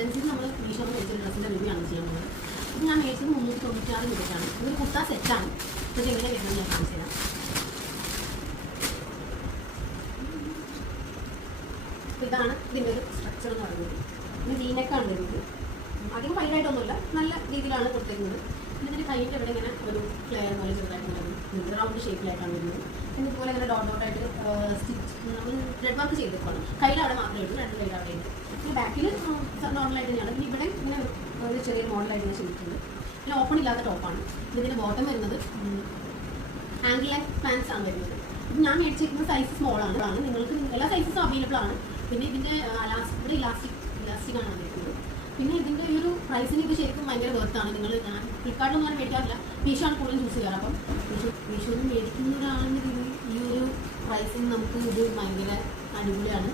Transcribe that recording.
സെൻസിൽ നമ്മൾ മീഷോന്ന് മേടിച്ച ഡ്രസ്സിൻ്റെ റിവ്യൂ ആണ് ചെയ്യാൻ പോകുന്നത്. ഇത് ഞാൻ മേടിച്ചത് 396 രൂപയ്ക്കാണ്. ഇതൊരു കുർത്ത സെറ്റാണ്. ഇത് എങ്ങനെ വരുന്നത് ഞാൻ കാണിച്ചു തരാം. ഇതാണ് ഇതിൻ്റെ ഒരു സ്ട്രക്ചർ എന്ന് പറയുന്നത്. ഇത് ജീനക്കാണ് വരുന്നത്. അധികം വൈഡായിട്ടൊന്നുമില്ല, നല്ല രീതിയിലാണ് കൊടുത്തിരുന്നത്. പിന്നെ ഇതിൻ്റെ കൈൻ്റെ ഇവിടെ ഇങ്ങനെ ഒരു ഫ്ലെയർ പോലെ ചെറുതായിട്ട് വരുന്നത്, റൗണ്ട് ഷേപ്പിലായിട്ടാണ് വരുന്നത്. പിന്നെ ഇതുപോലെ ഇങ്ങനെ ഡോട്ടായിട്ട് സ്റ്റിച്ച് നമ്മൾ ത്രെഡ് വർക്ക് ചെയ്തിരിക്കണം. കയ്യിൽ അവിടെ മാത്രമേ ഉള്ളൂ, രണ്ട് കയ്യിൽ അവിടെ ഉണ്ട്. പിന്നെ ബാക്കിൽ നോർമലായിട്ട് തന്നെയാണ്. പിന്നെ ഇവിടെ ഇങ്ങനെ ഒരു ചെറിയ മോഡലായിട്ട് ഇങ്ങനെ ചെയ്തിട്ടുണ്ട്. പിന്നെ ഓപ്പൺ ഇല്ലാത്ത ടോപ്പാണ്. ഇതിൻ്റെ ബോട്ടം വരുന്നത് ആംഗിൾ ലെങ്ത് പാൻസ് ആണ് വരുന്നത്. ഇത് ഞാൻ മേടിച്ചിരിക്കുന്ന സൈസ് സ്മോളാണ്. നിങ്ങൾക്ക് എല്ലാ സൈസസും അവൈലബിൾ ആണ്. പിന്നെ ഇതിൻ്റെ ഇവിടെ ഇലാസ്റ്റിക് ആണ് വരുന്നത്. പിന്നെ ഇതിൻ്റെ ഈ ഒരു പ്രൈസിന് ഇത് ശരിക്കും ഭയങ്കര വർത്താണ്. നിങ്ങൾ ഞാൻ ഫ്ലിപ്കാർട്ടിലൊന്നും ഞാൻ മേടിക്കാറില്ല, മീഷോ ആണ് കൂടുതലും ചൂസ് ചെയ്യാറ്. അപ്പം മീഷോയിൽ മേടിക്കുന്ന ഒരാളെന്ന രീതിയിൽ ഈ ഒരു പ്രൈസിന് നമുക്ക് ഇത് ഭയങ്കര അടിപൊളിയാണ്.